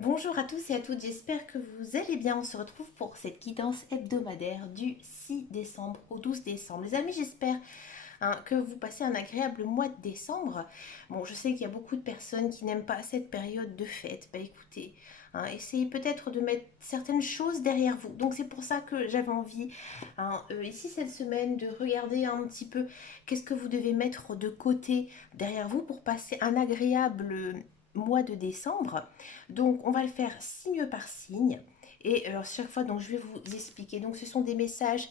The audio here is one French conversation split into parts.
Bonjour à tous et à toutes, j'espère que vous allez bien. On se retrouve pour cette guidance hebdomadaire du 6 décembre au 12 décembre. Les amis, j'espère que vous passez un agréable mois de décembre. Bon, je sais qu'il y a beaucoup de personnes qui n'aiment pas cette période de fête. Bah écoutez, essayez peut-être de mettre certaines choses derrière vous. Donc c'est pour ça que j'avais envie, ici cette semaine, de regarder un petit peu qu'est-ce que vous devez mettre de côté derrière vous pour passer un agréable mois de décembre. Donc on va le faire signe par signe. Et chaque fois, donc, je vais vous expliquer. Donc, ce sont des messages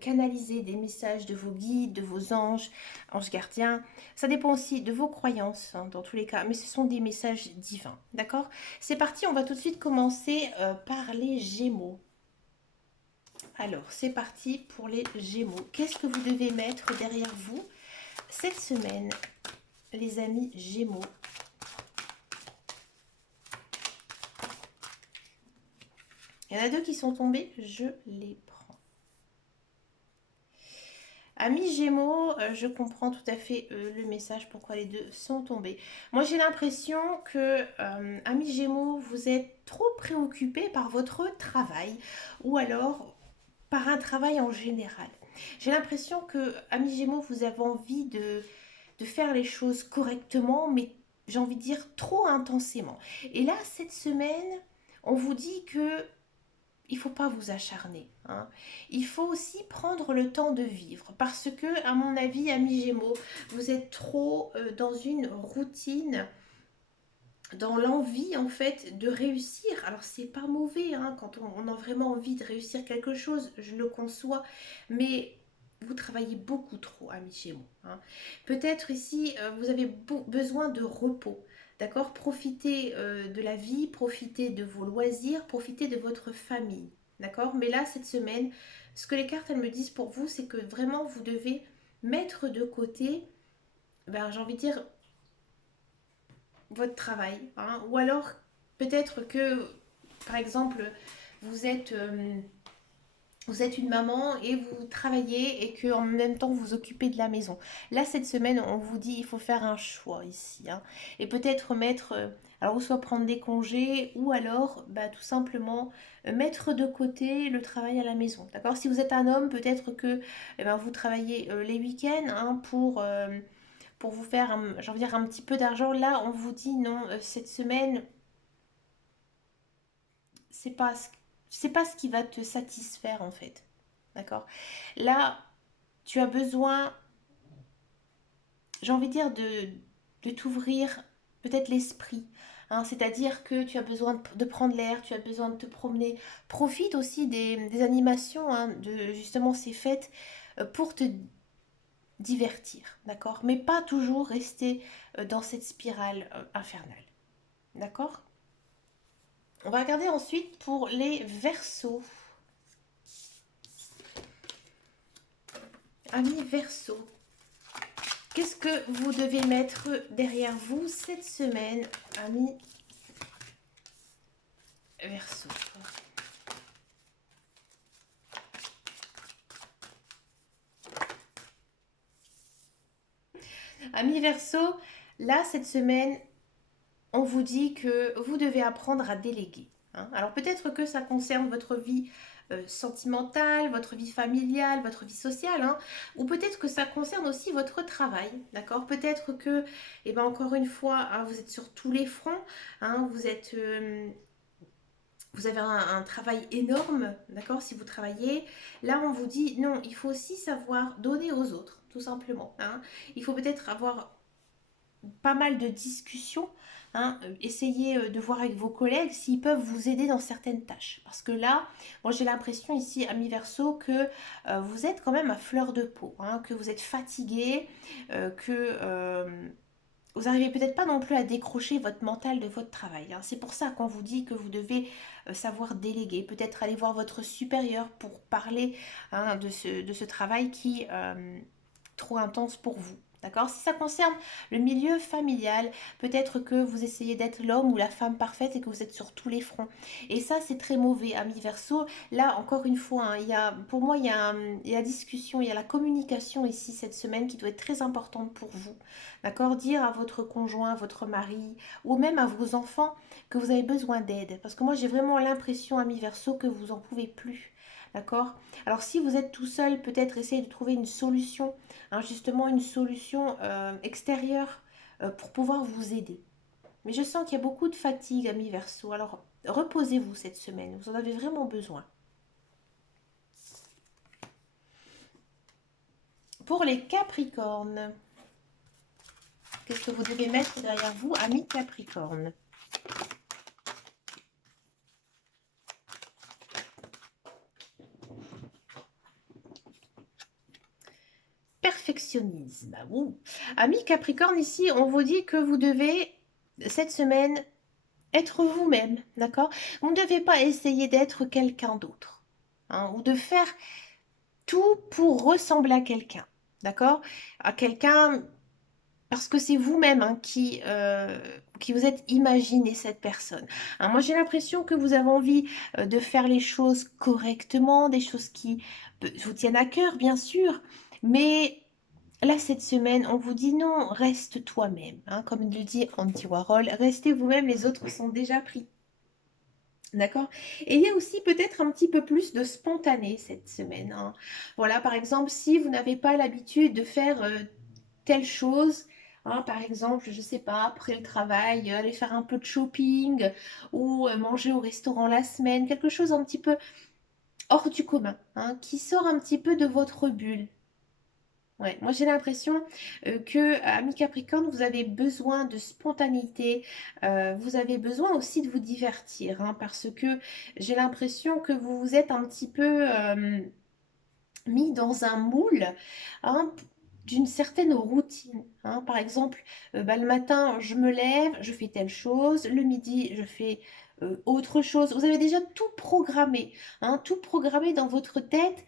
canalisés, des messages de vos guides, de vos anges, anges gardiens. Ça dépend aussi de vos croyances, hein, dans tous les cas, mais ce sont des messages divins. D'accord? C'est parti, on va tout de suite commencer par les Gémeaux. Alors, c'est parti pour les Gémeaux. Qu'est-ce que vous devez mettre derrière vous cette semaine, les amis Gémeaux? Il y en a deux qui sont tombés, je les prends. Amis Gémeaux, je comprends tout à fait le message, pourquoi les deux sont tombés. Moi, j'ai l'impression que, amis Gémeaux, vous êtes trop préoccupés par votre travail ou alors par un travail en général. J'ai l'impression que, amis Gémeaux, vous avez envie de faire les choses correctement, mais j'ai envie de dire trop intensément. Et là, cette semaine, on vous dit que il faut pas vous acharner, hein. Il faut aussi prendre le temps de vivre parce que, à mon avis, amis Gémeaux, vous êtes trop dans une routine, dans l'envie en fait de réussir. Alors c'est pas mauvais, hein, quand on a vraiment envie de réussir quelque chose, je le conçois, mais vous travaillez beaucoup trop, amis Gémeaux, hein. Peut-être ici, vous avez besoin de repos. D'accord? Profitez de la vie, profitez de vos loisirs, profitez de votre famille. D'accord? Mais là, cette semaine, ce que les cartes elles me disent pour vous, c'est que vraiment vous devez mettre de côté, ben, j'ai envie de dire, votre travail, hein. Ou alors, peut-être que, par exemple, vous êtes, euh, vous êtes une maman et vous travaillez et que en même temps vous vous occupez de la maison. Là, cette semaine, on vous dit il faut faire un choix ici, hein. Et peut-être mettre, alors ou soit prendre des congés ou alors bah, tout simplement mettre de côté le travail à la maison. D'accord? Si vous êtes un homme, peut-être que eh ben, vous travaillez les week-ends, hein, pour vous faire, j'ai envie de dire, un petit peu d'argent. Là, on vous dit non, cette semaine, c'est pas, c'est pas ce qui va te satisfaire en fait. D'accord? Là, tu as besoin, j'ai envie de dire, de t'ouvrir peut-être l'esprit, hein. C'est-à-dire que tu as besoin de prendre l'air, tu as besoin de te promener. Profite aussi des animations, hein, de justement ces fêtes pour te divertir, d'accord? Mais pas toujours rester dans cette spirale infernale, d'accord? On va regarder ensuite pour les Verseaux. Amis Verseaux, qu'est-ce que vous devez mettre derrière vous cette semaine, amis Verseaux? Amis Verseaux, là cette semaine, on vous dit que vous devez apprendre à déléguer, hein. Alors peut-être que ça concerne votre vie sentimentale, votre vie familiale, votre vie sociale, hein, ou peut-être que ça concerne aussi votre travail, d'accord? Peut-être que, eh ben, encore une fois, hein, vous êtes sur tous les fronts, hein, vous avez un travail énorme, d'accord, si vous travaillez. Là, on vous dit non, il faut aussi savoir donner aux autres, tout simplement, hein. Il faut peut-être avoir pas mal de discussions, hein. Essayez de voir avec vos collègues s'ils peuvent vous aider dans certaines tâches. Parce que là, moi j'ai l'impression ici, amis Verseau, que vous êtes quand même à fleur de peau, hein, que vous êtes fatigué, que vous n'arrivez peut-être pas non plus à décrocher votre mental de votre travail, hein. C'est pour ça qu'on vous dit que vous devez savoir déléguer, peut-être aller voir votre supérieur pour parler, hein, de ce travail qui est trop intense pour vous. D'accord? Si ça concerne le milieu familial, peut-être que vous essayez d'être l'homme ou la femme parfaite et que vous êtes sur tous les fronts. Et ça, c'est très mauvais, ami Verseau. Là, encore une fois, hein, pour moi, il y a discussion, il y a la communication ici cette semaine qui doit être très importante pour vous. D'accord? Dire à votre conjoint, à votre mari ou même à vos enfants que vous avez besoin d'aide. Parce que moi, j'ai vraiment l'impression, ami Verseau, que vous en pouvez plus. D'accord? Alors, si vous êtes tout seul, peut-être essayez de trouver une solution, hein, justement une solution extérieure pour pouvoir vous aider. Mais je sens qu'il y a beaucoup de fatigue, ami Verseau. Alors, reposez-vous cette semaine. Vous en avez vraiment besoin. Pour les Capricornes, qu'est-ce que vous devez mettre derrière vous, ami Capricorne? Perfectionnisme. Ouh. Ami Capricorne, ici, on vous dit que vous devez, cette semaine, être vous-même, d'accord? Vous ne devez pas essayer d'être quelqu'un d'autre, hein, ou de faire tout pour ressembler à quelqu'un, d'accord? À quelqu'un, parce que c'est vous-même, hein, qui vous êtes imaginé cette personne. Hein, moi, j'ai l'impression que vous avez envie de faire les choses correctement, des choses qui vous tiennent à cœur, bien sûr, mais là, cette semaine, on vous dit non, reste toi-même, hein, comme le dit Andy Warhol, restez vous-même, les autres sont déjà pris. D'accord? Et il y a aussi peut-être un petit peu plus de spontané cette semaine, hein. Voilà, par exemple, si vous n'avez pas l'habitude de faire telle chose, hein, par exemple, je ne sais pas, après le travail, aller faire un peu de shopping ou manger au restaurant la semaine, quelque chose un petit peu hors du commun, hein, qui sort un petit peu de votre bulle. Ouais, moi j'ai l'impression que, ami Capricorne, vous avez besoin de spontanéité, vous avez besoin aussi de vous divertir, hein, parce que j'ai l'impression que vous vous êtes un petit peu mis dans un moule, hein, d'une certaine routine, hein. Par exemple, bah, le matin, je me lève, je fais telle chose, le midi, je fais autre chose. Vous avez déjà tout programmé, hein, tout programmé dans votre tête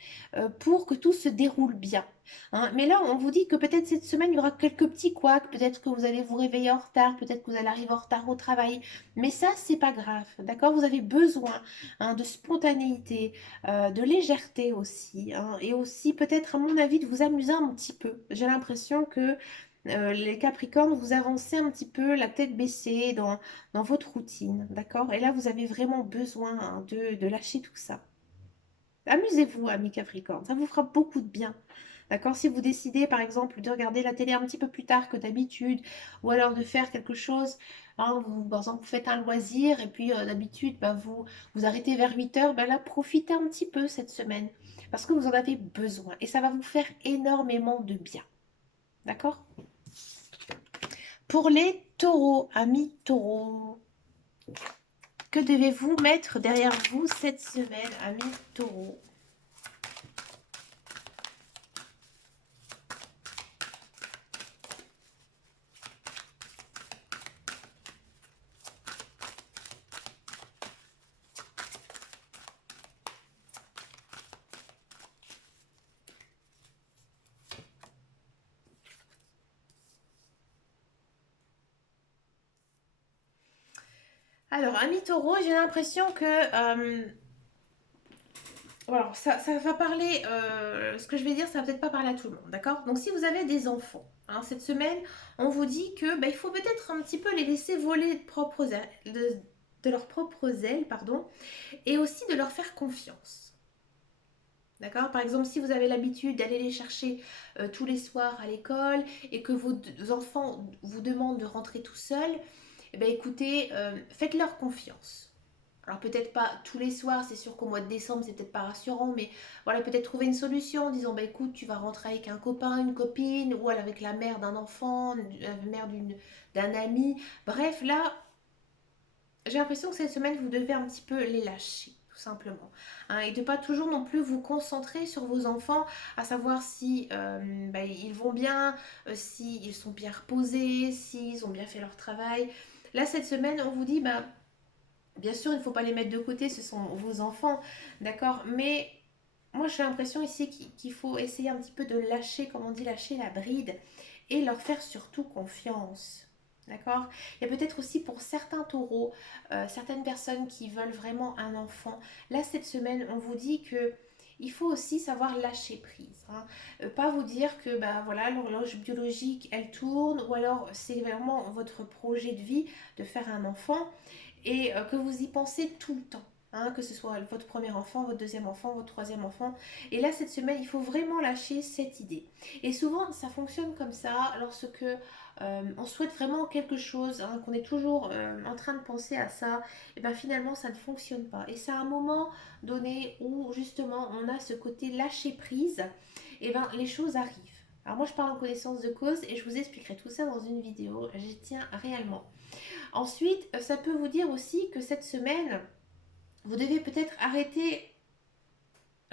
pour que tout se déroule bien, hein. Mais là, on vous dit que peut-être cette semaine, il y aura quelques petits couacs, peut-être que vous allez vous réveiller en retard, peut-être que vous allez arriver en retard au travail, mais ça, c'est pas grave, d'accord? Vous avez besoin, hein, de spontanéité, de légèreté aussi, hein, et aussi peut-être à mon avis de vous amuser un petit peu. J'ai l'impression que les Capricornes, vous avancez un petit peu la tête baissée dans votre routine, d'accord? Et là, vous avez vraiment besoin, hein, de lâcher tout ça. Amusez-vous, amis Capricorne, ça vous fera beaucoup de bien. D'accord? Si vous décidez, par exemple, de regarder la télé un petit peu plus tard que d'habitude, ou alors de faire quelque chose, hein, par exemple, vous faites un loisir, et puis d'habitude, bah, vous arrêtez vers 8 heures, bah, là, profitez un petit peu cette semaine, parce que vous en avez besoin, et ça va vous faire énormément de bien. D'accord? Pour les taureaux, amis taureaux, que devez-vous mettre derrière vous cette semaine, amis taureaux? Alors, amis taureaux, j'ai l'impression que alors, ça va parler, ce que je vais dire, ça va peut-être pas parler à tout le monde, d'accord? Donc, si vous avez des enfants, hein, cette semaine, on vous dit que bah, il faut peut-être un petit peu les laisser voler de leurs propres ailes, pardon, et aussi de leur faire confiance. D'accord? Par exemple, si vous avez l'habitude d'aller les chercher tous les soirs à l'école et que vos enfants vous demandent de rentrer tout seuls, eh ben, écoutez, faites-leur confiance. Alors peut-être pas tous les soirs, c'est sûr qu'au mois de décembre, c'est peut-être pas rassurant, mais voilà, peut-être trouver une solution en disant, bah écoute, tu vas rentrer avec un copain, une copine, ou alors avec la mère d'un enfant, la mère d'un ami. Bref, là, j'ai l'impression que cette semaine, vous devez un petit peu les lâcher, tout simplement, hein, et de pas toujours non plus vous concentrer sur vos enfants, à savoir si bah, ils vont bien, s'ils sont bien reposés, s'ils ont bien fait leur travail. Là, cette semaine, on vous dit, bah, bien sûr, il ne faut pas les mettre de côté, ce sont vos enfants, d'accord? Mais moi, j'ai l'impression ici qu'il faut essayer un petit peu de lâcher, comme on dit, lâcher la bride et leur faire surtout confiance. D'accord? Il y a peut-être aussi pour certains taureaux, certaines personnes qui veulent vraiment un enfant. Là, cette semaine, on vous dit que il faut aussi savoir lâcher prise. Hein. Pas vous dire que bah, voilà, l'horloge biologique, elle tourne, ou alors c'est vraiment votre projet de vie de faire un enfant et que vous y pensez tout le temps. Hein, que ce soit votre premier enfant, votre deuxième enfant, votre troisième enfant. Et là, cette semaine, il faut vraiment lâcher cette idée. Et souvent, ça fonctionne comme ça lorsque on souhaite vraiment quelque chose, hein, qu'on est toujours en train de penser à ça, et bien finalement, ça ne fonctionne pas. Et c'est un moment donné où justement, on a ce côté lâcher prise, et bien les choses arrivent. Alors moi, je parle en connaissance de cause et je vous expliquerai tout ça dans une vidéo. J'y tiens réellement. Ensuite, ça peut vous dire aussi que cette semaine, vous devez peut-être arrêter,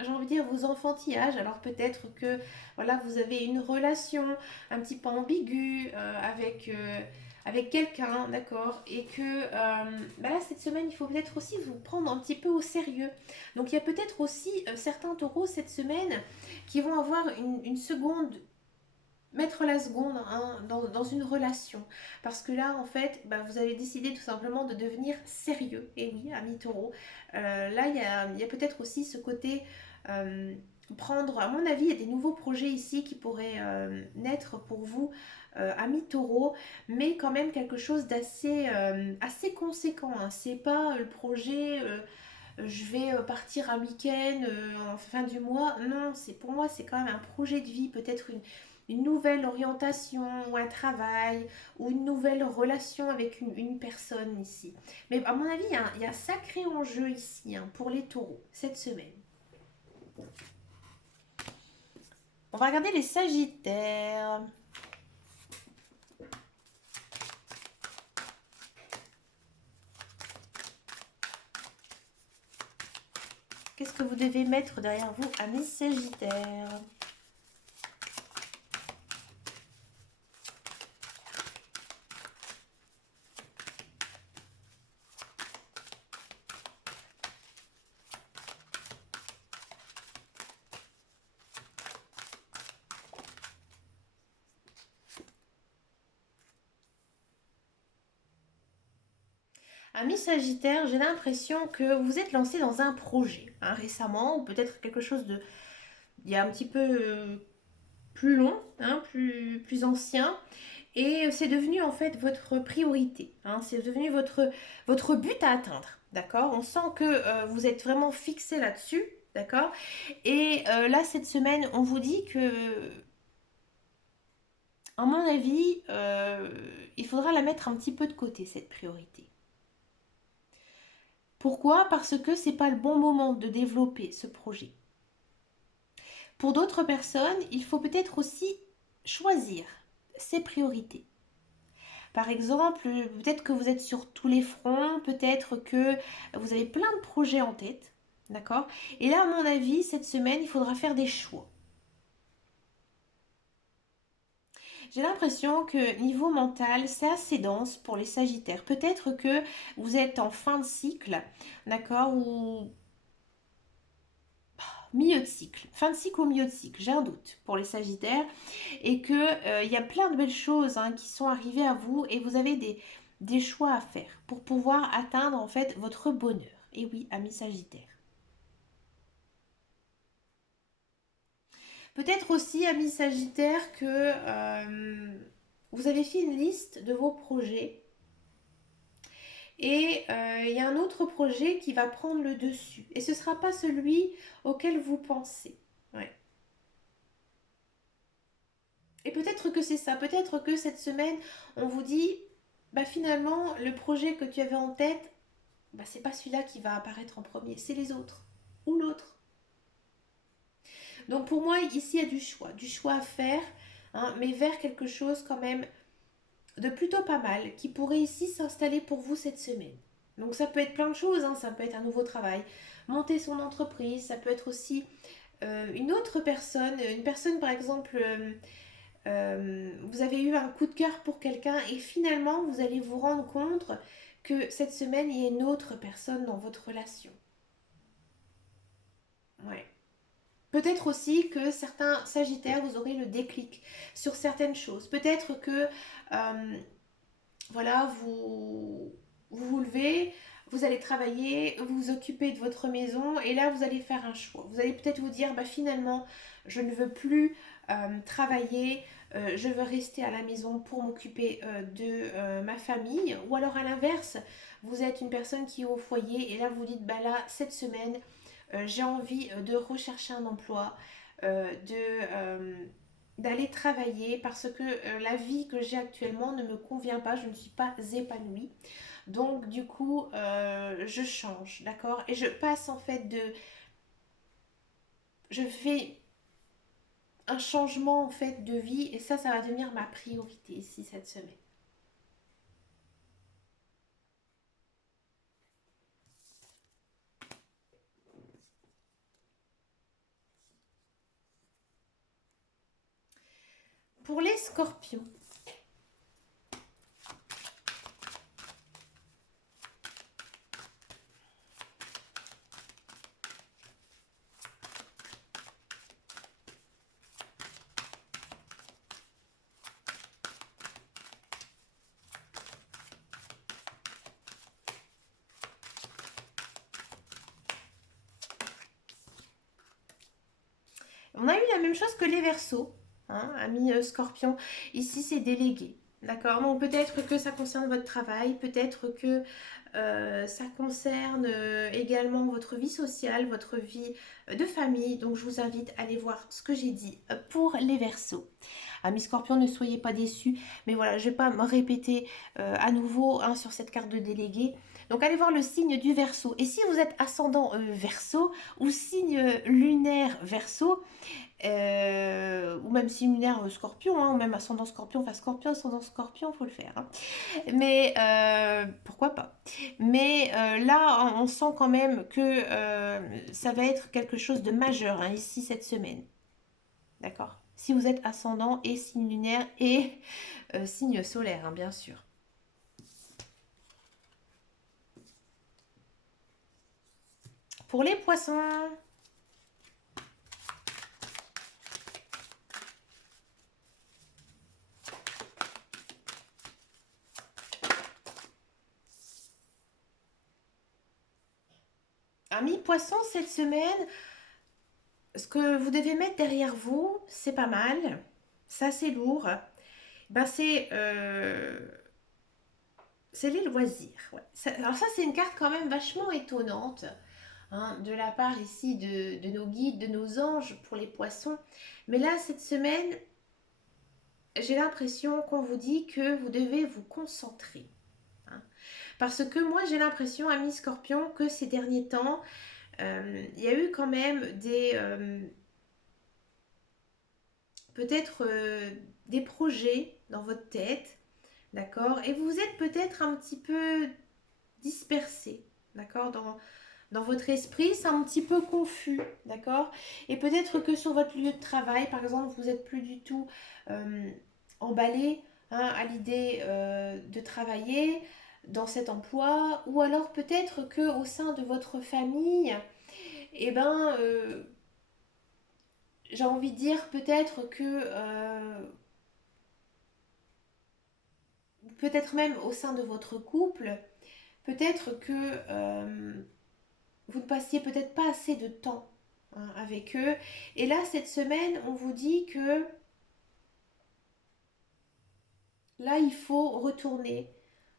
j'ai envie de dire, vos enfantillages. Alors peut-être que voilà, vous avez une relation un petit peu ambiguë avec quelqu'un, d'accord. Et que bah là, cette semaine, il faut peut-être aussi vous prendre un petit peu au sérieux. Donc il y a peut-être aussi certains taureaux cette semaine qui vont avoir une seconde, mettre la seconde, hein, dans une relation. Parce que là, en fait, bah, vous avez décidé tout simplement de devenir sérieux. Et oui, ami taureau. Là, il y a peut-être aussi ce côté euh, prendre, à mon avis, il y a des nouveaux projets ici qui pourraient naître pour vous, ami taureau, mais quand même quelque chose d'assez assez conséquent. Hein. C'est pas le projet. Je vais partir un week-end en fin du mois. Non, c'est pour moi, c'est quand même un projet de vie, peut-être une nouvelle orientation ou un travail ou une nouvelle relation avec une personne ici. Mais à mon avis, il y a un sacré enjeu ici, hein, pour les taureaux cette semaine. On va regarder les sagittaires. Qu'est-ce que vous devez mettre derrière vous, amis sagittaires? Amis Sagittaire, j'ai l'impression que vous êtes lancé dans un projet, hein, récemment, ou peut-être quelque chose de, il y a un petit peu plus long, hein, plus ancien, et c'est devenu en fait votre priorité, hein, c'est devenu votre but à atteindre, d'accord? On sent que vous êtes vraiment fixé là-dessus, d'accord? Et là, cette semaine, on vous dit que, à mon avis, il faudra la mettre un petit peu de côté, cette priorité. Pourquoi? Parce que c'est pas le bon moment de développer ce projet. Pour d'autres personnes, il faut peut-être aussi choisir ses priorités. Par exemple, peut-être que vous êtes sur tous les fronts, peut-être que vous avez plein de projets en tête, d'accord? Et là, à mon avis, cette semaine, il faudra faire des choix. J'ai l'impression que niveau mental, c'est assez dense pour les Sagittaires. Peut-être que vous êtes en fin de cycle, d'accord? Ou milieu de cycle, fin de cycle ou milieu de cycle, j'ai un doute pour les Sagittaires, et que il y a plein de belles choses, hein, qui sont arrivées à vous et vous avez des choix à faire pour pouvoir atteindre en fait votre bonheur. Et oui, amis Sagittaires. Peut-être aussi, amis Sagittaires, que vous avez fait une liste de vos projets et il y a un autre projet qui va prendre le dessus. Et ce ne sera pas celui auquel vous pensez. Ouais. Et peut-être que c'est ça, peut-être que cette semaine, on vous dit, bah finalement, le projet que tu avais en tête, bah c'est pas celui-là qui va apparaître en premier, c'est les autres, ou l'autre. Donc pour moi, ici, il y a du choix à faire, hein, mais vers quelque chose quand même de plutôt pas mal, qui pourrait ici s'installer pour vous cette semaine. Donc ça peut être plein de choses, hein, ça peut être un nouveau travail, monter son entreprise, ça peut être aussi une autre personne, une personne par exemple... vous avez eu un coup de cœur pour quelqu'un et finalement vous allez vous rendre compte que cette semaine il y a une autre personne dans votre relation. Ouais. Peut-être aussi que certains Sagittaires, vous aurez le déclic sur certaines choses. Peut-être que, voilà, vous vous levez, vous allez travailler, vous vous occupez de votre maison et là, vous allez faire un choix. Vous allez peut-être vous dire, bah, finalement, je ne veux plus travailler, je veux rester à la maison pour m'occuper de ma famille. Ou alors à l'inverse, vous êtes une personne qui est au foyer et là, vous dites, bah là, cette semaine, j'ai envie de rechercher un emploi, d'aller travailler parce que la vie que j'ai actuellement ne me convient pas, je ne suis pas épanouie. Donc du coup, je change, d'accord? Et je passe en fait de... Je fais un changement en fait de vie et ça va devenir ma priorité ici cette semaine. Pour les scorpions, on a eu la même chose que les Verseaux, hein, amis scorpions. Ici, c'est délégué. D'accord. Donc peut-être que ça concerne votre travail, peut-être que ça concerne également votre vie sociale, votre vie de famille. Donc je vous invite à aller voir ce que j'ai dit pour les Verseaux. Amis scorpions, ne soyez pas déçus. Mais voilà, je ne vais pas me répéter à nouveau hein, sur cette carte de délégué. Donc allez voir le signe du Verseau. Et si vous êtes ascendant Verseau ou signe lunaire Verseau, ou même si lunaire scorpion, hein, ou même ascendant scorpion, enfin scorpion, ascendant scorpion, faut le faire. Hein. Mais pourquoi pas. Mais là, on sent quand même que ça va être quelque chose de majeur hein, ici cette semaine. D'accord. Si vous êtes ascendant et signe lunaire et signe solaire, hein, bien sûr. Pour les poissons, amis poissons, cette semaine, ce que vous devez mettre derrière vous, c'est pas mal. Ça, c'est lourd. Ben, c'est les loisirs. Ouais. Alors ça, c'est une carte quand même vachement étonnante hein, de la part ici de nos guides, de nos anges pour les poissons. Mais là, cette semaine, j'ai l'impression qu'on vous dit que vous devez vous concentrer. Hein. Parce que moi, j'ai l'impression, amis scorpions, que ces derniers temps, il y a eu quand même peut-être des projets dans votre tête, d'accord? Et vous êtes peut-être un petit peu dispersé, d'accord? Dans votre esprit, c'est un petit peu confus, d'accord? Et peut-être que sur votre lieu de travail, par exemple, vous n'êtes plus du tout euh, emballé hein, à l'idée de travailler dans cet emploi, ou alors peut-être que au sein de votre famille, eh ben, j'ai envie de dire peut-être que peut-être même au sein de votre couple, peut-être que vous ne passiez peut-être pas assez de temps hein, avec eux. Et là, cette semaine, on vous dit que là, il faut retourner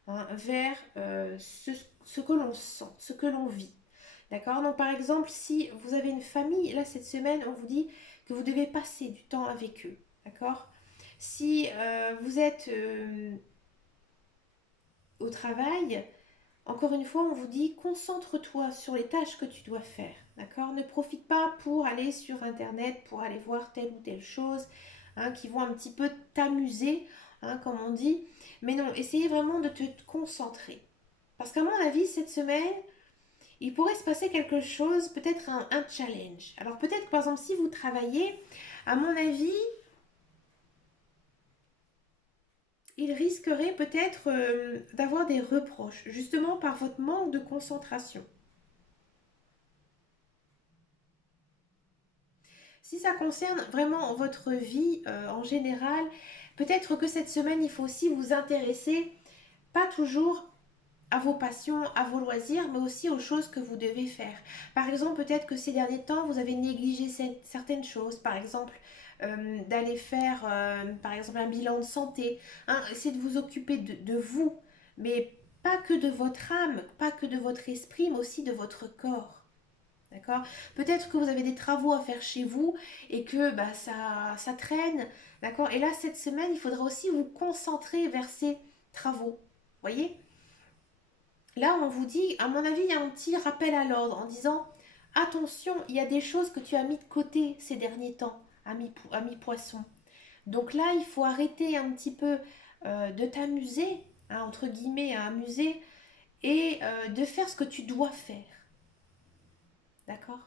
hein, vers ce que l'on sent, ce que l'on vit. D'accord. Donc, par exemple, si vous avez une famille, là, cette semaine, on vous dit que vous devez passer du temps avec eux. D'accord. Si vous êtes au travail, encore une fois, on vous dit concentre-toi sur les tâches que tu dois faire. D'accord. Ne profite pas pour aller sur Internet, pour aller voir telle ou telle chose hein, qui vont un petit peu t'amuser, hein, comme on dit. Mais non, essayez vraiment de te concentrer. Parce qu'à mon avis, cette semaine, il pourrait se passer quelque chose, peut-être un challenge. Alors peut-être que par exemple, si vous travaillez, à mon avis, il risquerait peut-être d'avoir des reproches, justement par votre manque de concentration. Si ça concerne vraiment votre vie en général, peut-être que cette semaine, il faut aussi vous intéresser, pas toujours à vos passions, à vos loisirs, mais aussi aux choses que vous devez faire. Par exemple, peut-être que ces derniers temps, vous avez négligé certaines choses. Par exemple, d'aller faire, par exemple, un bilan de santé. Hein, essayez de vous occuper de vous, mais pas que de votre âme, pas que de votre esprit, mais aussi de votre corps. D'accord. Peut-être que vous avez des travaux à faire chez vous et que bah, ça traîne. D'accord. Et là, cette semaine, il faudra aussi vous concentrer vers ces travaux. Voyez. Là, on vous dit, à mon avis, il y a un petit rappel à l'ordre en disant attention, il y a des choses que tu as mis de côté ces derniers temps, ami poisson. Donc là, il faut arrêter un petit peu de t'amuser, hein, entre guillemets, à amuser, et de faire ce que tu dois faire. D'accord.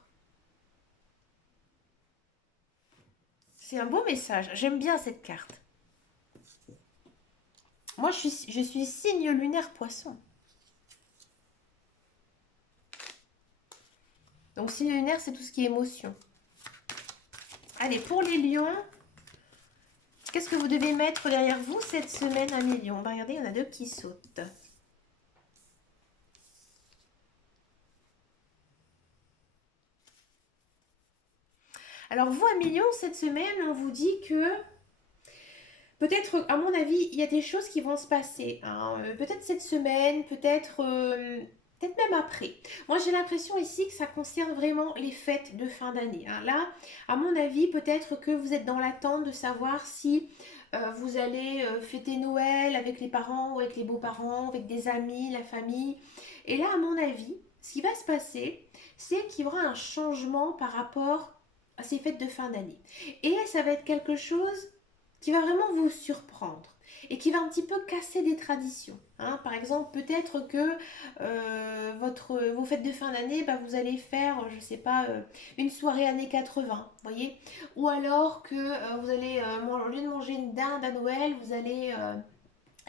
C'est un beau message. J'aime bien cette carte. Moi, je suis signe lunaire poisson. Donc, signe lunaire, c'est tout ce qui est émotion. Allez, pour les lions, qu'est-ce que vous devez mettre derrière vous cette semaine, à million? Bah, regardez, il y en a deux qui sautent. Alors, vous, à million, cette semaine, on vous dit que peut-être, à mon avis, il y a des choses qui vont se passer, hein. Peut-être cette semaine, peut-être même après. Moi, j'ai l'impression ici que ça concerne vraiment les fêtes de fin d'année, hein. Là, à mon avis, peut-être que vous êtes dans l'attente de savoir si vous allez fêter Noël avec les parents ou avec les beaux-parents, avec des amis, la famille. Et là, à mon avis, ce qui va se passer, c'est qu'il y aura un changement par rapport à ces fêtes de fin d'année. Et ça va être quelque chose qui va vraiment vous surprendre et qui va un petit peu casser des traditions, hein. Par exemple, peut-être que vos fêtes de fin d'année, bah, vous allez faire, je sais pas, une soirée années 80, voyez. Ou alors que vous allez, au lieu de manger une dinde à Noël, vous allez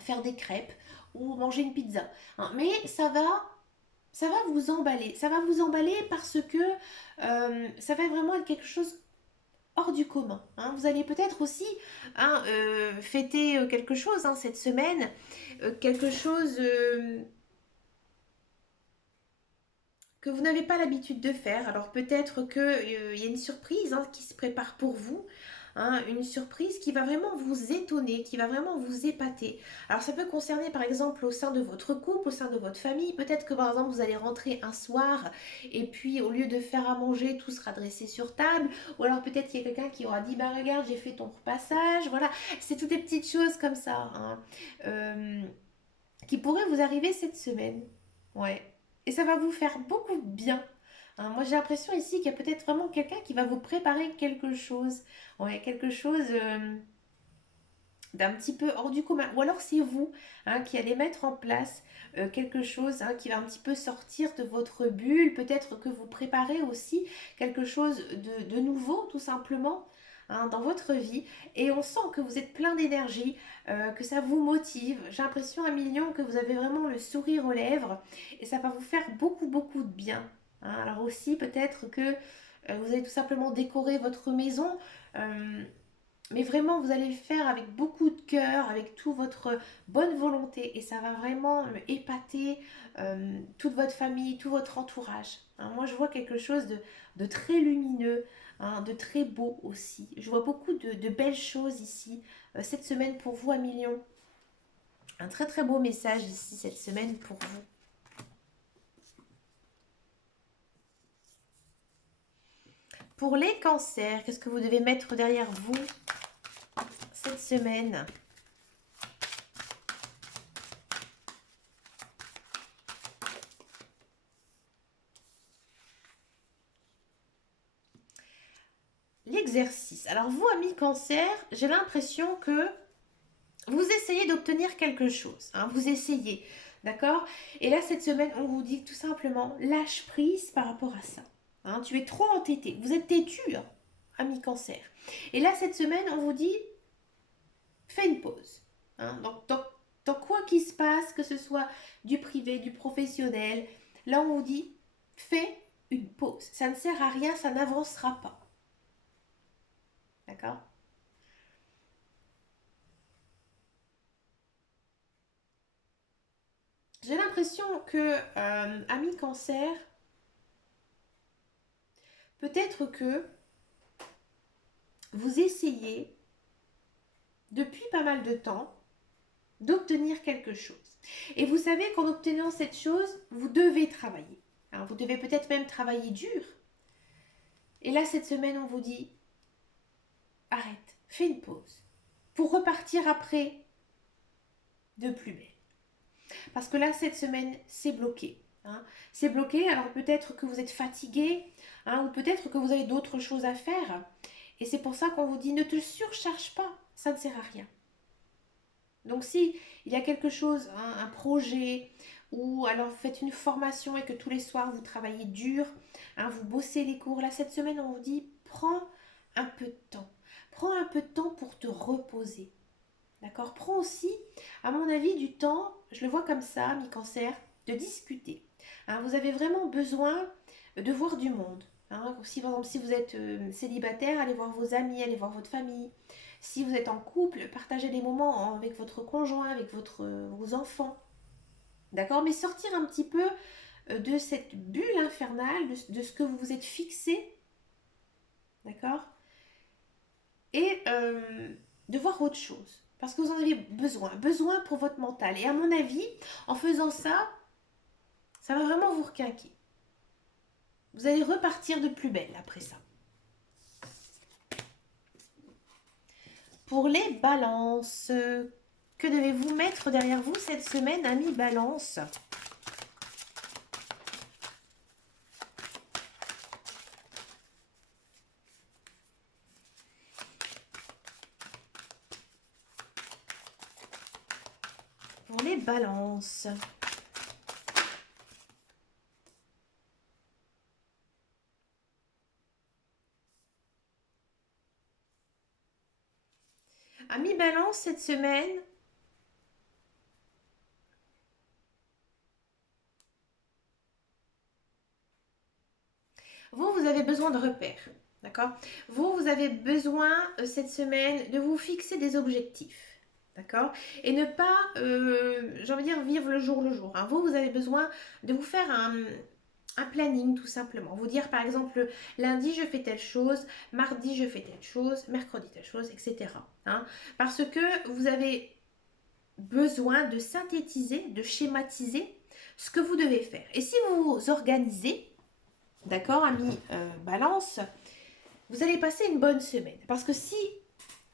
faire des crêpes ou manger une pizza, hein. Mais ça va vous emballer. Ça va vous emballer parce que ça va vraiment être quelque chose hors du commun, hein. Vous allez peut-être aussi, hein, fêter quelque chose, hein, cette semaine, quelque chose que vous n'avez pas l'habitude de faire. Alors peut-être qu'il y a une surprise, hein, qui se prépare pour vous, hein, une surprise qui va vraiment vous étonner, qui va vraiment vous épater. Alors ça peut concerner par exemple au sein de votre couple, au sein de votre famille. Peut-être que par exemple vous allez rentrer un soir et puis au lieu de faire à manger, tout sera dressé sur table. Ou alors peut-être qu'il y a quelqu'un qui aura dit bah regarde j'ai fait ton repassage. Voilà, c'est toutes des petites choses comme ça, hein, euh, qui pourraient vous arriver cette semaine. Ouais. Et ça va vous faire beaucoup de bien, hein. Moi, j'ai l'impression ici qu'il y a peut-être vraiment quelqu'un qui va vous préparer quelque chose. Ouais, quelque chose d'un petit peu hors du commun. Ou alors c'est vous, hein, qui allez mettre en place quelque chose, hein, qui va un petit peu sortir de votre bulle. Peut-être que vous préparez aussi quelque chose de nouveau, tout simplement, hein, dans votre vie. Et on sent que vous êtes plein d'énergie, que ça vous motive. J'ai l'impression, un million, que vous avez vraiment le sourire aux lèvres. Et ça va vous faire beaucoup, beaucoup de bien, hein. Alors aussi, peut-être que vous allez tout simplement décorer votre maison. euh, mais vraiment, vous allez le faire avec beaucoup de cœur, avec toute votre bonne volonté. Et ça va vraiment épater toute votre famille, tout votre entourage, hein. Moi, je vois quelque chose de très lumineux, hein, de très beau aussi. Je vois beaucoup de belles choses ici, cette semaine pour vous, à million. Un très très beau message ici, cette semaine pour vous. Pour les cancers, qu'est-ce que vous devez mettre derrière vous cette semaine? L'exercice. Alors vous, amis cancer, j'ai l'impression que vous essayez d'obtenir quelque chose, hein, vous essayez, d'accord. Et là, cette semaine, on vous dit tout simplement, lâche prise par rapport à ça, hein. Tu es trop entêté, vous êtes têtu, hein, ami cancer. Et là, cette semaine, on vous dit, fais une pause, hein. Donc, dans quoi qu'il se passe, que ce soit du privé, du professionnel, là, on vous dit, fais une pause. Ça ne sert à rien, ça n'avancera pas. D'accord? J'ai l'impression que, ami cancer, peut-être que vous essayez depuis pas mal de temps d'obtenir quelque chose. Et vous savez qu'en obtenant cette chose, vous devez travailler. Hein, vous devez peut-être même travailler dur. Et là, cette semaine, on vous dit, arrête, fais une pause. Pour repartir après de plus belle. Parce que là, cette semaine, c'est bloqué. Hein. C'est bloqué, alors peut-être que vous êtes fatigué, hein, ou peut-être que vous avez d'autres choses à faire. Et c'est pour ça qu'on vous dit, ne te surcharge pas, ça ne sert à rien. Donc si il y a quelque chose, hein, un projet, ou alors vous faites une formation et que tous les soirs vous travaillez dur, hein, vous bossez les cours, là cette semaine on vous dit prends un peu de temps. Prends un peu de temps pour te reposer. D'accord? Prends aussi, à mon avis, du temps, je le vois comme ça, mi-cancer, de discuter. Hein, vous avez vraiment besoin de voir du monde. Hein. Si, par exemple, si vous êtes célibataire, allez voir vos amis, allez voir votre famille. Si vous êtes en couple, partagez des moments avec votre conjoint, avec vos enfants. D'accord? Mais sortir un petit peu de cette bulle infernale, de ce que vous vous êtes fixé. D'accord? Et de voir autre chose. Parce que vous en avez besoin. Besoin pour votre mental. Et à mon avis, en faisant ça, ça va vraiment vous requinquer. Vous allez repartir de plus belle après ça. Pour les balances, que devez-vous mettre derrière vous cette semaine, amis balance? Pour les balances. Amis balance cette semaine, vous avez besoin de repères. D'accord? Vous avez besoin cette semaine de vous fixer des objectifs. D'accord? Et ne pas, j'ai envie de dire, vivre le jour. Hein. Vous avez besoin de vous faire un planning tout simplement. Vous dire par exemple, lundi je fais telle chose, mardi je fais telle chose, mercredi telle chose, etc. Hein? Parce que vous avez besoin de synthétiser, de schématiser ce que vous devez faire. Et si vous vous organisez, d'accord, amis balance, vous allez passer une bonne semaine. Parce que si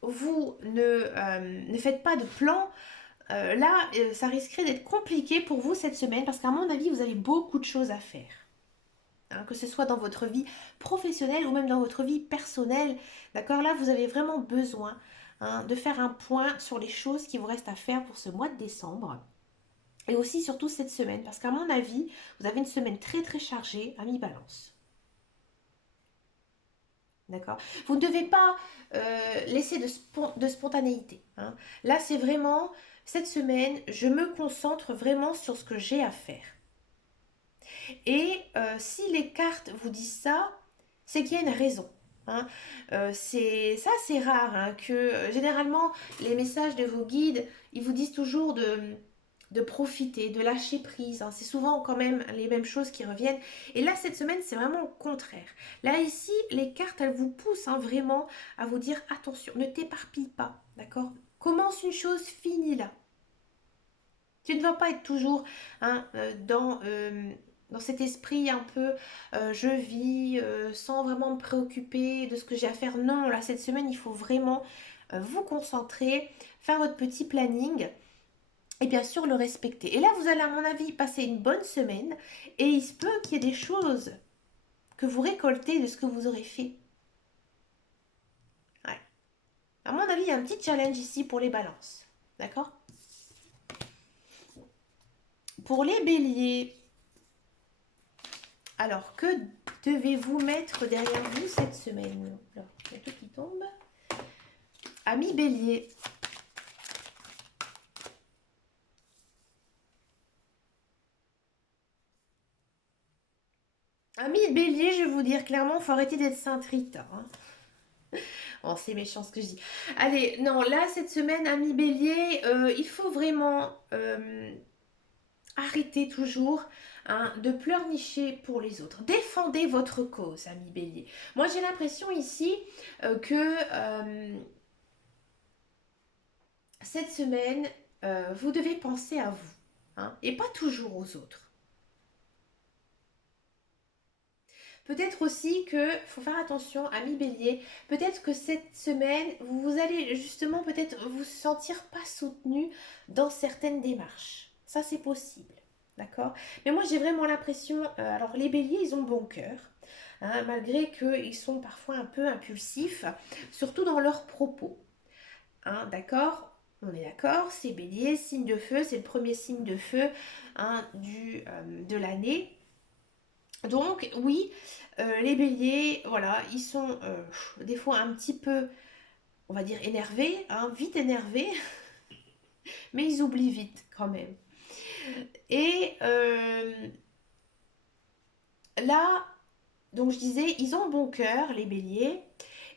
vous ne faites pas de plan, là, ça risquerait d'être compliqué pour vous cette semaine. Parce qu'à mon avis, vous avez beaucoup de choses à faire. Hein, que ce soit dans votre vie professionnelle ou même dans votre vie personnelle. D'accord? Là, vous avez vraiment besoin, hein, de faire un point sur les choses qui vous restent à faire pour ce mois de décembre. Et aussi, surtout cette semaine. Parce qu'à mon avis, vous avez une semaine très très chargée à mi-balance. D'accord? Vous ne devez pas laisser de spontanéité. Hein. Là, c'est vraiment, cette semaine, je me concentre vraiment sur ce que j'ai à faire. Et si les cartes vous disent ça, c'est qu'il y a une raison. Hein. C'est rare hein, que généralement les messages de vos guides, ils vous disent toujours de profiter, de lâcher prise. Hein. C'est souvent quand même les mêmes choses qui reviennent. Et là, cette semaine, c'est vraiment le contraire. Là, ici, les cartes, elles vous poussent hein, vraiment à vous dire attention, ne t'éparpille pas, d'accord? Commence une chose, finis-la. Tu ne vas pas être toujours hein, dans cet esprit un peu je vis sans vraiment me préoccuper de ce que j'ai à faire. Non, là, cette semaine, il faut vraiment vous concentrer, faire votre petit planning et bien sûr le respecter. Et là, vous allez, à mon avis, passer une bonne semaine et il se peut qu'il y ait des choses que vous récoltez de ce que vous aurez fait. Ouais. À mon avis, il y a un petit challenge ici pour les balances. D'accord? Pour les béliers, alors que devez-vous mettre derrière vous cette semaine? Là, il y a tout qui tombe. Amis bélier. Amis bélier, je vais vous dire clairement, il faut arrêter d'être cintrite. Hein. Oh, c'est méchant ce que je dis. Allez, non, là, cette semaine, ami Bélier, il faut vraiment arrêter toujours hein, de pleurnicher pour les autres. Défendez votre cause, ami Bélier. Moi, j'ai l'impression ici que cette semaine, vous devez penser à vous hein, et pas toujours aux autres. Peut-être aussi que, faut faire attention, ami Bélier, peut-être que cette semaine, vous allez justement peut-être vous sentir pas soutenu dans certaines démarches. Ça, c'est possible. D'accord. Mais moi, j'ai vraiment l'impression, alors les béliers, ils ont bon cœur, hein, malgré qu'ils sont parfois un peu impulsifs, surtout dans leurs propos. Hein, d'accord. On est d'accord, c'est bélier, signe de feu, c'est le premier signe de feu hein, de l'année. Donc oui, les béliers, voilà, ils sont des fois un petit peu, on va dire, énervés, hein, vite énervés, mais ils oublient vite quand même. Et là, donc je disais, ils ont bon cœur, les béliers,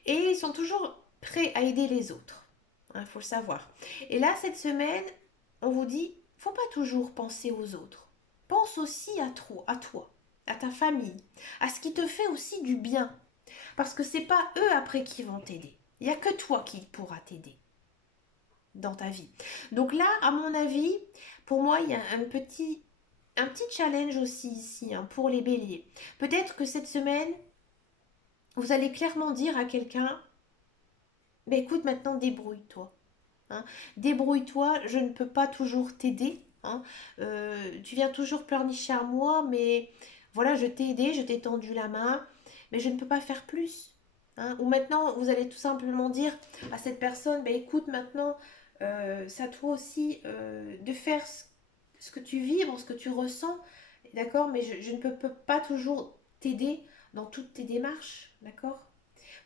et ils sont toujours prêts à aider les autres. Il faut le savoir. Et là, cette semaine, on vous dit, faut pas toujours penser aux autres. Pense aussi à toi, à ta famille, à ce qui te fait aussi du bien. Parce que c'est pas eux après qui vont t'aider. Il n'y a que toi qui pourra t'aider dans ta vie. Donc là, à mon avis, pour moi, il y a un petit challenge aussi ici hein, pour les béliers. Peut-être que cette semaine, vous allez clairement dire à quelqu'un, ben écoute, maintenant débrouille-toi. Hein. Débrouille-toi, je ne peux pas toujours t'aider. Hein. Tu viens toujours pleurnicher à moi, mais voilà, je t'ai aidé, je t'ai tendu la main, mais je ne peux pas faire plus. Hein. Ou maintenant, vous allez tout simplement dire à cette personne, ben écoute, maintenant, c'est à toi aussi de faire ce que tu vibres, ce que tu ressens, d'accord, mais je ne peux pas toujours t'aider dans toutes tes démarches, d'accord.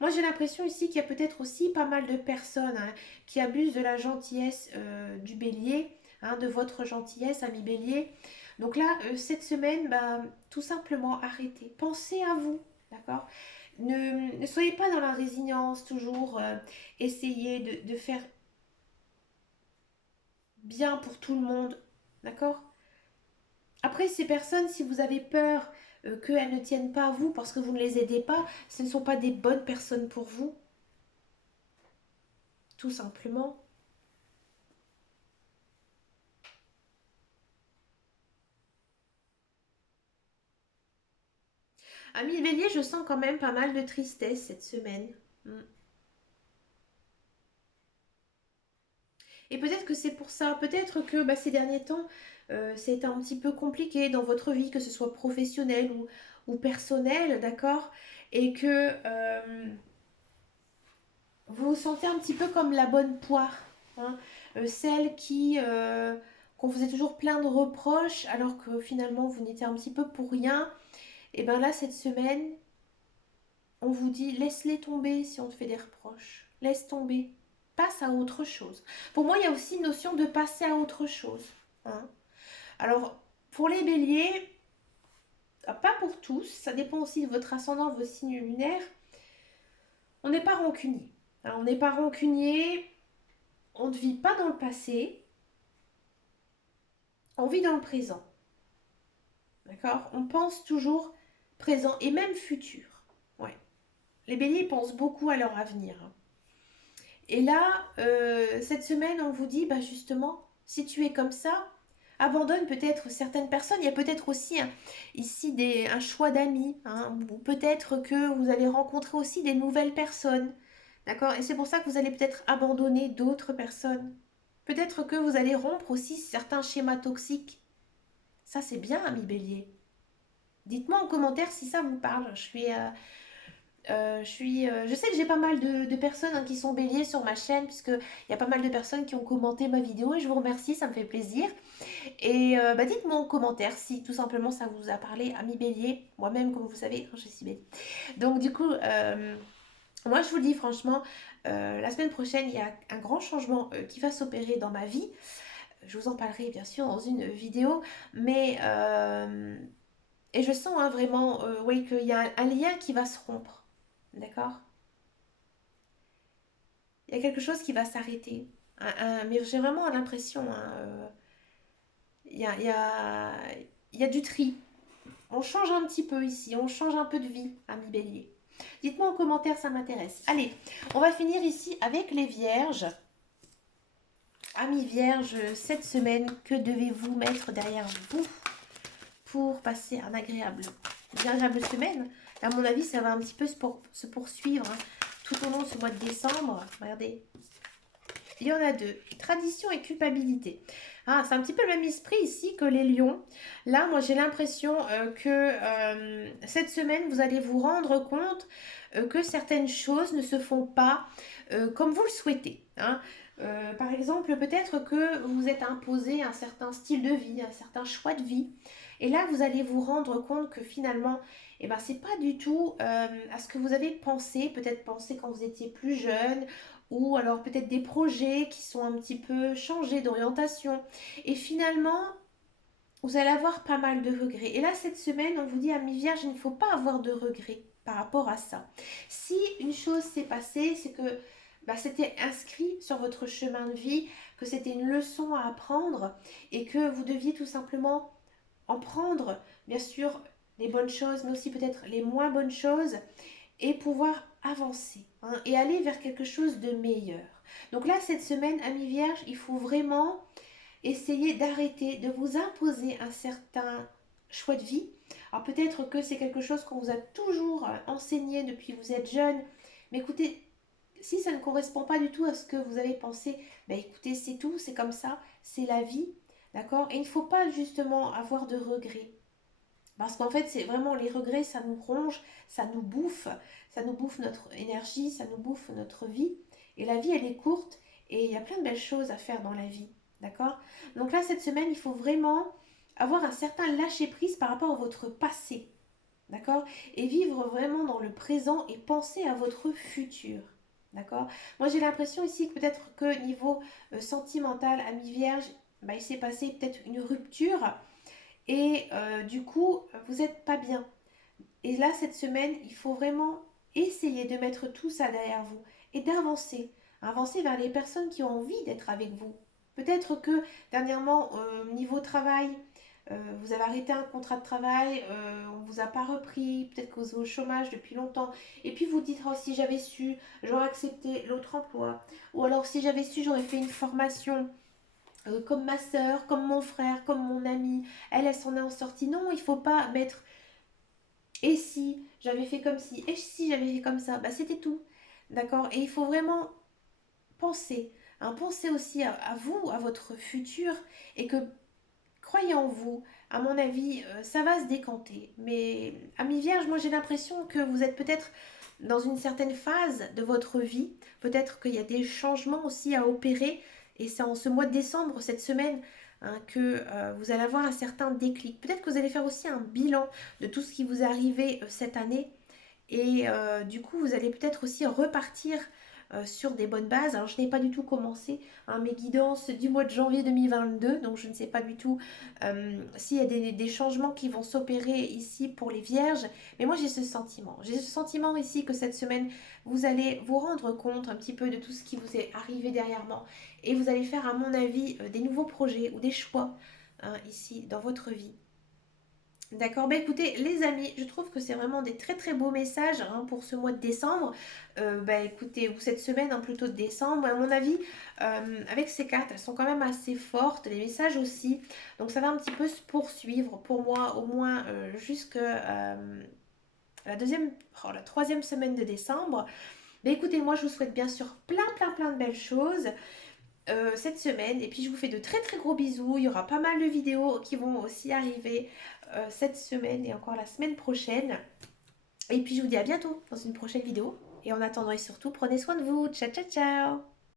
Moi, j'ai l'impression ici qu'il y a peut-être aussi pas mal de personnes hein, qui abusent de la gentillesse du bélier, hein, de votre gentillesse, ami bélier. Donc là, cette semaine, bah, tout simplement arrêtez. Pensez à vous, d'accord. Ne soyez pas dans la résignance, toujours essayez de faire bien pour tout le monde, d'accord. Après, ces personnes, si vous avez peur qu'elles ne tiennent pas à vous parce que vous ne les aidez pas, ce ne sont pas des bonnes personnes pour vous, tout simplement. Ami Bélier, je sens quand même pas mal de tristesse cette semaine. Mm. Et peut-être que c'est pour ça, peut-être que bah, ces derniers temps, c'est un petit peu compliqué dans votre vie, que ce soit professionnel ou personnel, d'accord. Et que vous vous sentez un petit peu comme la bonne poire, hein. Celle qu'on faisait toujours plein de reproches, alors que finalement vous n'étiez un petit peu pour rien. Et bien là, cette semaine, on vous dit laisse-les tomber si on te fait des reproches. Laisse tomber. Passe à autre chose. Pour moi, il y a aussi une notion de passer à autre chose. Hein. Alors, pour les béliers, pas pour tous, ça dépend aussi de votre ascendant, de vos signes lunaires, on n'est pas rancunier. Alors, on n'est pas rancunier, on ne vit pas dans le passé, on vit dans le présent. D'accord. On pense toujours présent et même futur. Ouais. Les béliers pensent beaucoup à leur avenir. Hein. Et là, cette semaine, on vous dit, bah justement, si tu es comme ça, abandonne peut-être certaines personnes. Il y a peut-être aussi ici un choix d'amis, hein, ou peut-être que vous allez rencontrer aussi des nouvelles personnes. D'accord. Et c'est pour ça que vous allez peut-être abandonner d'autres personnes. Peut-être que vous allez rompre aussi certains schémas toxiques. Ça, c'est bien, ami Bélier. Dites-moi en commentaire si ça vous parle. Je sais que j'ai pas mal de personnes hein, qui sont béliers sur ma chaîne, puisqu'il y a pas mal de personnes qui ont commenté ma vidéo et je vous remercie, ça me fait plaisir. Et bah, dites-moi en commentaire si tout simplement ça vous a parlé, ami bélier. Moi-même, comme vous savez, je suis bélier. Donc, du coup, moi je vous le dis franchement, la semaine prochaine, il y a un grand changement qui va s'opérer dans ma vie. Je vous en parlerai bien sûr dans une vidéo, mais et je sens hein, vraiment oui, qu'il y a un lien qui va se rompre. D'accord. Il y a quelque chose qui va s'arrêter. Mais j'ai vraiment l'impression, hein, il y a, il y a, il y a du tri. On change un petit peu ici, on change un peu de vie, ami Bélier. Dites-moi en commentaire, ça m'intéresse. Allez, on va finir ici avec les vierges. Amis vierges, cette semaine, que devez-vous mettre derrière vous pour passer une agréable semaine? À mon avis, ça va un petit peu se poursuivre hein, tout au long de ce mois de décembre. Regardez, il y en a deux, tradition et culpabilité. Ah, c'est un petit peu le même esprit ici que les lions. Là, moi, j'ai l'impression que cette semaine, vous allez vous rendre compte que certaines choses ne se font pas comme vous le souhaitez. Hein. Par exemple, peut-être que vous vous êtes imposé un certain style de vie, un certain choix de vie. Et là, vous allez vous rendre compte que finalement, eh ben, c'est pas du tout à ce que vous avez pensé, peut-être pensé quand vous étiez plus jeune, ou alors peut-être des projets qui sont un petit peu changés d'orientation. Et finalement, vous allez avoir pas mal de regrets. Et là, cette semaine, on vous dit, amis vierges, il ne faut pas avoir de regrets par rapport à ça. Si une chose s'est passée, c'est que bah, c'était inscrit sur votre chemin de vie, que c'était une leçon à apprendre et que vous deviez tout simplement en prendre, bien sûr, les bonnes choses, mais aussi peut-être les moins bonnes choses et pouvoir avancer hein, et aller vers quelque chose de meilleur. Donc là, cette semaine, amis vierges, il faut vraiment essayer d'arrêter de vous imposer un certain choix de vie. Alors peut-être que c'est quelque chose qu'on vous a toujours enseigné depuis que vous êtes jeune, mais écoutez, si ça ne correspond pas du tout à ce que vous avez pensé, ben écoutez, c'est tout, c'est comme ça, c'est la vie, d'accord? Et il ne faut pas justement avoir de regrets. Parce qu'en fait, c'est vraiment les regrets, ça nous ronge, ça nous bouffe notre énergie, ça nous bouffe notre vie. Et la vie, elle est courte et il y a plein de belles choses à faire dans la vie. D'accord? Donc là, cette semaine, il faut vraiment avoir un certain lâcher-prise par rapport à votre passé. D'accord? Et vivre vraiment dans le présent et penser à votre futur. D'accord? Moi, j'ai l'impression ici que peut-être que niveau sentimental, ami vierge, bah, il s'est passé peut-être une rupture et du coup, vous n'êtes pas bien. Et là, cette semaine, il faut vraiment essayer de mettre tout ça derrière vous et d'avancer. Avancer vers les personnes qui ont envie d'être avec vous. Peut-être que dernièrement, niveau travail, vous avez arrêté un contrat de travail, on ne vous a pas repris, peut-être que vous êtes au chômage depuis longtemps. Et puis vous dites, oh, si j'avais su, j'aurais accepté l'autre emploi. Ou alors si j'avais su, j'aurais fait une formation comme ma soeur, comme mon frère, comme mon ami, elle s'en est en sortie. Non, il faut pas mettre et si j'avais fait comme ci, et si j'avais fait comme ça, bah c'était tout. D'accord. Et il faut vraiment penser, hein, penser aussi à vous, à votre futur, et que croyez en vous. À mon avis, ça va se décanter. Mais ami vierge, moi j'ai l'impression que vous êtes peut-être dans une certaine phase de votre vie. Peut-être qu'il y a des changements aussi à opérer. Et c'est en ce mois de décembre, cette semaine, hein, que vous allez avoir un certain déclic. Peut-être que vous allez faire aussi un bilan de tout ce qui vous est arrivé cette année. Et du coup, vous allez peut-être aussi repartir sur des bonnes bases. Alors, je n'ai pas du tout commencé hein, mes guidances du mois de janvier 2022, donc je ne sais pas du tout s'il y a des changements qui vont s'opérer ici pour les vierges. Mais moi, j'ai ce sentiment. J'ai ce sentiment ici que cette semaine, vous allez vous rendre compte un petit peu de tout ce qui vous est arrivé dernièrement. Et vous allez faire, à mon avis, des nouveaux projets ou des choix hein, ici dans votre vie. D'accord, bah écoutez les amis, je trouve que c'est vraiment des très très beaux messages hein, pour ce mois de décembre. Bah écoutez, ou cette semaine hein, plutôt de décembre, à mon avis, avec ces cartes, elles sont quand même assez fortes, les messages aussi. Donc ça va un petit peu se poursuivre pour moi au moins jusque la deuxième, oh, la troisième semaine de décembre. Mais écoutez, moi je vous souhaite bien sûr plein de belles choses cette semaine. Et puis je vous fais de très très gros bisous. Il y aura pas mal de vidéos qui vont aussi arriver cette semaine et encore la semaine prochaine. Et puis je vous dis à bientôt dans une prochaine vidéo. Et en attendant et surtout, prenez soin de vous. Ciao ciao ciao.